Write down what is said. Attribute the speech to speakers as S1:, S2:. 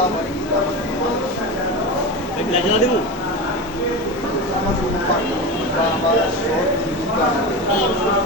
S1: Thank you.